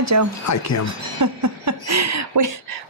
Hi, Joe. Hi, Kim.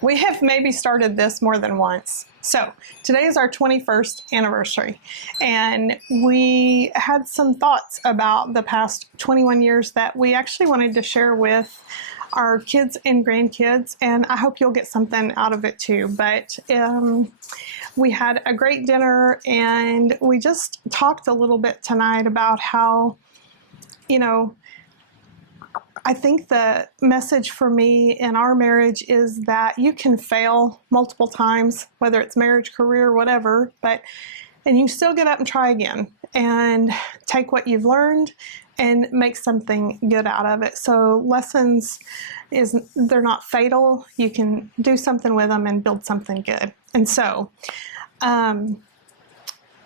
We have maybe started this more than once. So today is our 21st anniversary, and we had some thoughts about the past 21 years that we actually wanted to share with our kids and grandkids, and I hope you'll get something out of it too. But we had a great dinner, and we just talked a little bit tonight about how, I think the message for me in our marriage is that you can fail multiple times, whether it's marriage, career, whatever, and you still get up and try again and take what you've learned and make something good out of it. So lessons, they're not fatal. You can do something with them and build something good. And so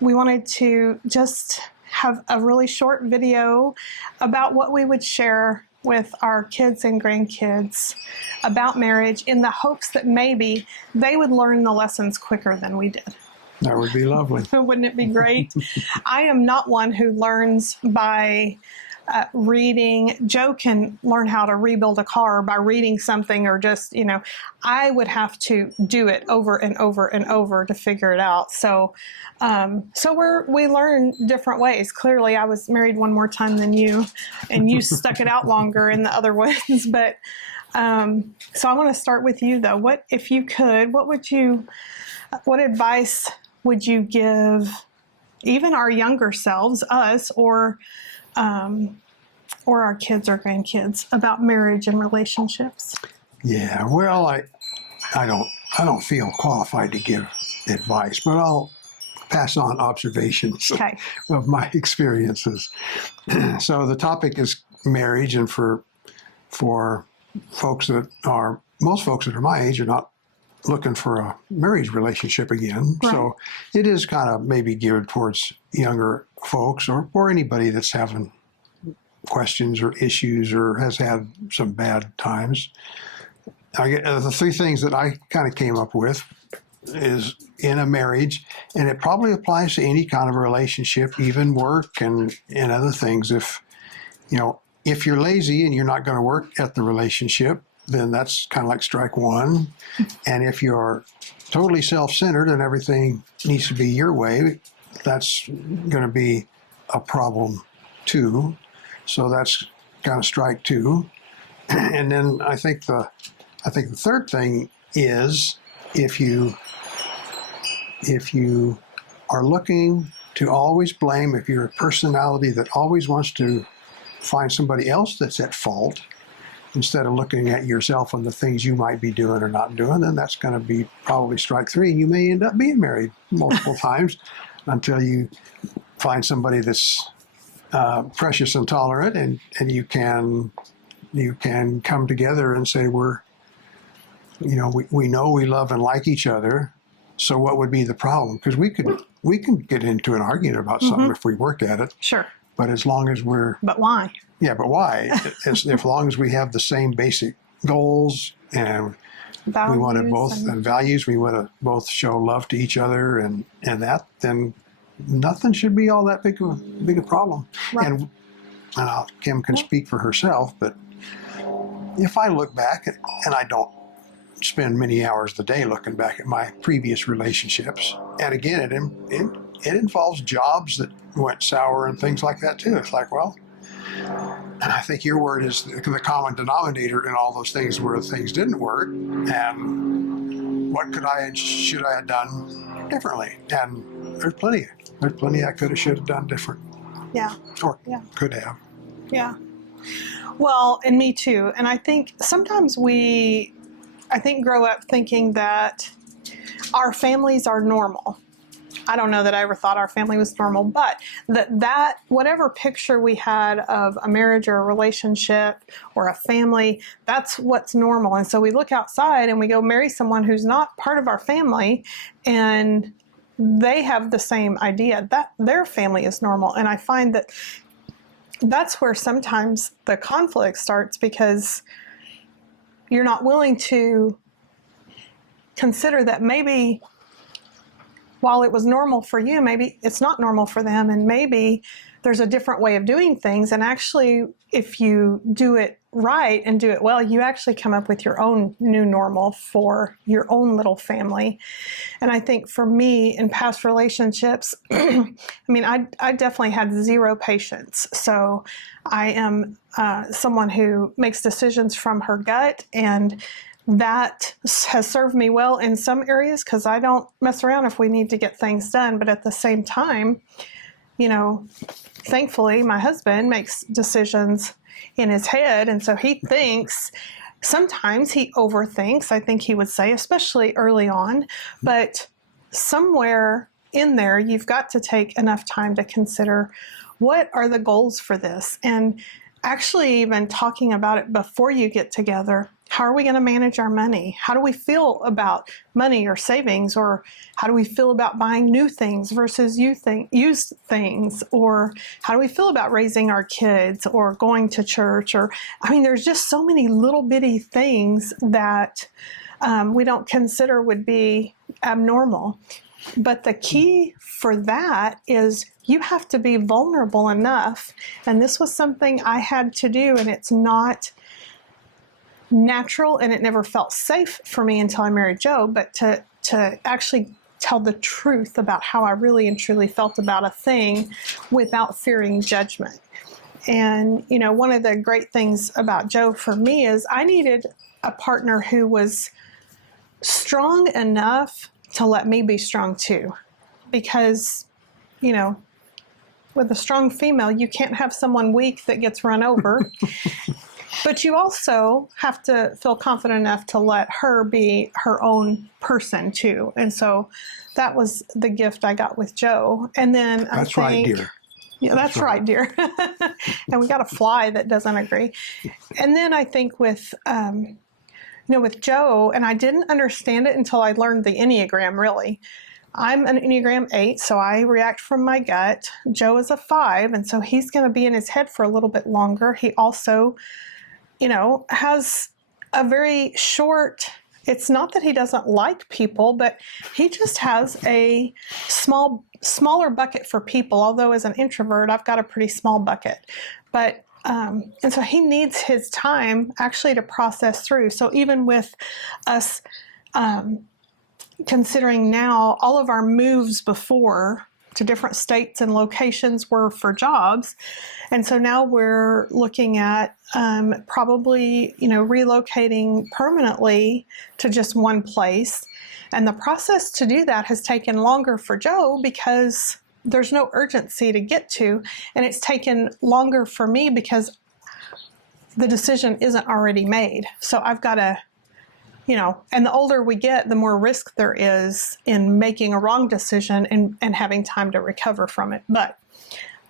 we wanted to just have a really short video about what we would share with our kids and grandkids about marriage, in the hopes that maybe they would learn the lessons quicker than we did. That would be lovely. Wouldn't it be great? I am not one who learns by reading. Joe can learn how to rebuild a car by reading something, or just, I would have to do it over and over and over to figure it out. So we learn different ways. Clearly, I was married one more time than you, and you stuck it out longer in the other ones. But so I want to start with you, though. What, if you could, what advice would you give even our younger selves, us, or our kids or grandkids, about marriage and relationships? Yeah, well, I don't feel qualified to give advice, but I'll pass on observations of my experiences. So the topic is marriage, and for folks most folks that are my age are not looking for a marriage relationship again. Right. So it is kind of maybe geared towards younger folks, or anybody that's having questions or issues or has had some bad times. The three things that I kind of came up with is in a marriage, and it probably applies to any kind of relationship, even work and other things. If you're lazy and you're not going to work at the relationship, then that's kind of like strike one. And if you're totally self-centered and everything needs to be your way, that's going to be a problem too. So that's kind of strike two. And then I think the third thing is, if you are looking to always blame, if you're a personality that always wants to find somebody else that's at fault, instead of looking at yourself and the things you might be doing or not doing, then that's going to be probably strike three. And you may end up being married multiple times until you find somebody that's precious and tolerant, and you can come together and say, we know we love and like each other. So what would be the problem? Because we can get into an argument about something if we work at it. Sure. But as long as we're... But why? Yeah, but why? as long as we have the same basic goals and values, we want to both, and values, we want to both show love to each other and that, then nothing should be all that big a problem. Right. And Kim can speak for herself, but if I look back, and I don't spend many hours a day looking back at my previous relationships, and again, it involves jobs that went sour and things like that too. It's like, well, I think your word is the common denominator in all those things where things didn't work, and what should I have done differently? And there's plenty I could have, should have done different. Yeah. Or could have. Yeah. Well, and me too. And I think sometimes we grow up thinking that our families are normal. I don't know that I ever thought our family was normal, but that whatever picture we had of a marriage or a relationship or a family, that's what's normal. And so we look outside and we go marry someone who's not part of our family, and they have the same idea that their family is normal. And I find that that's where sometimes the conflict starts, because you're not willing to consider that maybe while it was normal for you, maybe it's not normal for them, and maybe there's a different way of doing things. And actually, if you do it right and do it well, you actually come up with your own new normal for your own little family. And I think for me in past relationships, I mean, I definitely had zero patience. So I am someone who makes decisions from her gut, and that has served me well in some areas because I don't mess around if we need to get things done. But at the same time, you know, thankfully my husband makes decisions in his head, and so he thinks, sometimes he overthinks, I think he would say, especially early on, but somewhere in there you've got to take enough time to consider what are the goals for this, and actually even talking about it before you get together. How are we going to manage our money? How do we feel about money or savings? Or how do we feel about buying new things versus used things? Or how do we feel about raising our kids or going to church? Or, I mean, there's just so many little bitty things that we don't consider would be abnormal. But the key for that is you have to be vulnerable enough. And this was something I had to do, and it's not natural, and it never felt safe for me until I married Joe, but to actually tell the truth about how I really and truly felt about a thing without fearing judgment. And, you know, one of the great things about Joe for me is I needed a partner who was strong enough to let me be strong too. Because, you know, with a strong female, you can't have someone weak that gets run over. But you also have to feel confident enough to let her be her own person too. And so that was the gift I got with Joe. And then I think, right, dear. Yeah, that's right, dear. And we got a fly that doesn't agree. And then I think with, you know, with Joe, and I didn't understand it until I learned the Enneagram, really. I'm an Enneagram 8, so I react from my gut. Joe is a 5, and so he's going to be in his head for a little bit longer. He also, you know, has a very short, it's not that he doesn't like people, but he just has a smaller bucket for people. Although as an introvert, I've got a pretty small bucket. But, and so he needs his time actually to process through. So even with us considering now, all of our moves before to different states and locations were for jobs. And so now we're looking at probably, you know, relocating permanently to just one place. And the process to do that has taken longer for Joe because there's no urgency to get to. And it's taken longer for me because the decision isn't already made. So I've got to, you know, and the older we get, the more risk there is in making a wrong decision and having time to recover from it. But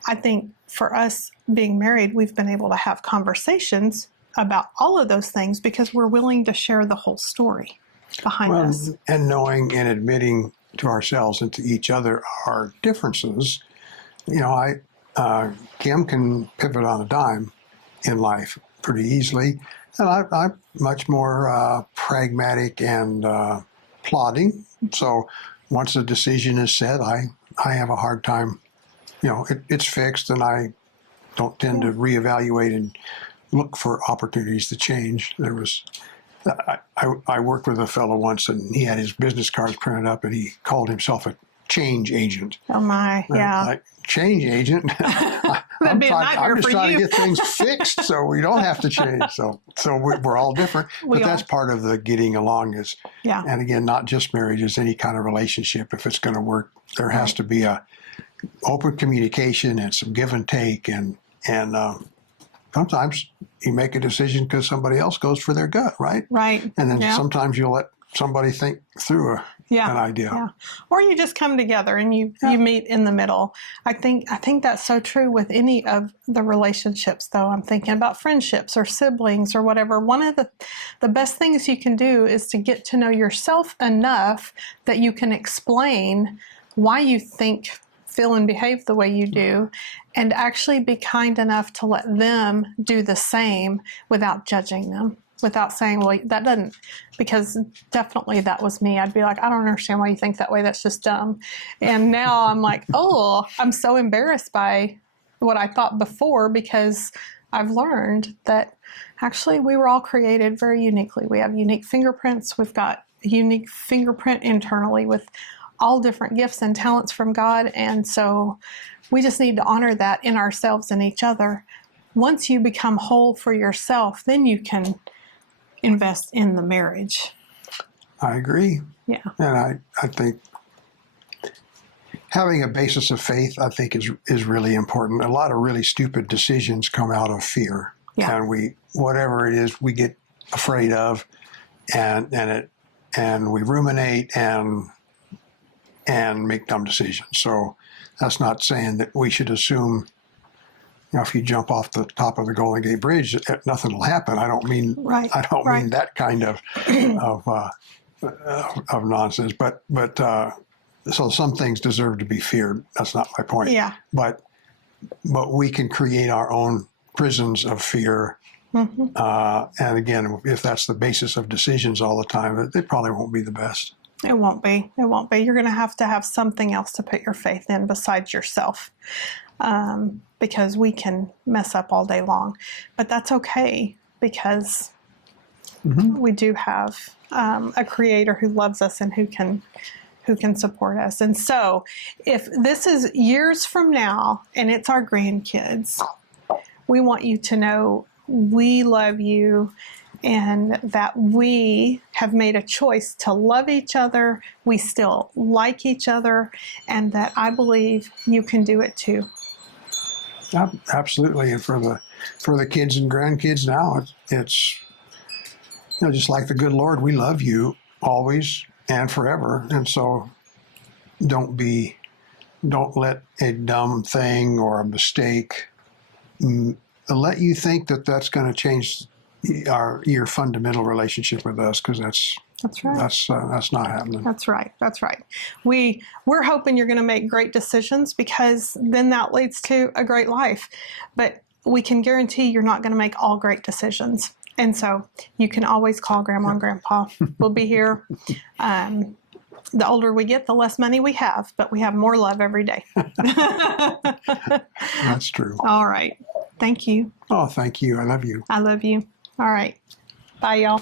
I think for us being married, we've been able to have conversations about all of those things because we're willing to share the whole story behind us. And knowing and admitting to ourselves and to each other our differences. You know, Kim can pivot on a dime in life pretty easily. And I'm much more pragmatic and plodding. So once a decision is set, I have a hard time, you know, it's fixed, and I don't tend to reevaluate and look for opportunities to change. There was, I worked with a fellow once, and he had his business cards printed up, and he called himself a change agent. Oh my, yeah. Like, change agent? I'm just trying to get things fixed so we don't have to change. So we're all different. But that's part of the getting along is, and again, not just marriage, is any kind of relationship. If it's going to work, there has to be a open communication and some give and take. And sometimes you make a decision because somebody else goes for their gut, right? Right. And then sometimes you'll let somebody think through an idea. Yeah. Or you just come together and you meet in the middle. I think that's so true with any of the relationships, though. I'm thinking about friendships or siblings or whatever. One of the best things you can do is to get to know yourself enough that you can explain why you think, feel, and behave the way you do, and actually be kind enough to let them do the same without judging them. Without saying, well, that doesn't, because definitely that was me. I'd be like, I don't understand why you think that way. That's just dumb. And now I'm like, oh, I'm so embarrassed by what I thought before because I've learned that Actually, we were all created very uniquely. We have unique fingerprints. We've got a unique fingerprint internally with all different gifts and talents from God. And so we just need to honor that in ourselves and each other. Once you become whole for yourself, then you can invest in the marriage. I agree. Yeah. And I think having a basis of faith, I think, is really important. A lot of really stupid decisions come out of fear. Yeah. And whatever it is we get afraid of, and we ruminate and make dumb decisions. So that's not saying that we should assume, if you jump off the top of the Golden Gate Bridge, nothing will happen. I don't mean mean that kind of nonsense. But so some things deserve to be feared. That's not my point. Yeah. But we can create our own prisons of fear. Mm-hmm. And again, if that's the basis of decisions all the time, they probably won't be the best. It won't be. It won't be. You're going to have something else to put your faith in besides yourself, because we can mess up all day long. But that's okay, because we do have a Creator who loves us and who can support us. And so if this is years from now and it's our grandkids, we want you to know we love you and that we have made a choice to love each other. We still like each other, and that I believe you can do it too. Absolutely. And for the kids and grandkids now, it's just like the good Lord, we love you always and forever. And so don't let a dumb thing or a mistake let you think that that's going to change your fundamental relationship with us, because that's right. That's not happening. That's right. That's right. We're hoping you're going to make great decisions, because then that leads to a great life. But we can guarantee you're not going to make all great decisions. And so you can always call Grandma and Grandpa. We'll be here. The older we get, the less money we have, but we have more love every day. That's true. All right. Thank you. Oh, thank you. I love you. I love you. All right. Bye, y'all.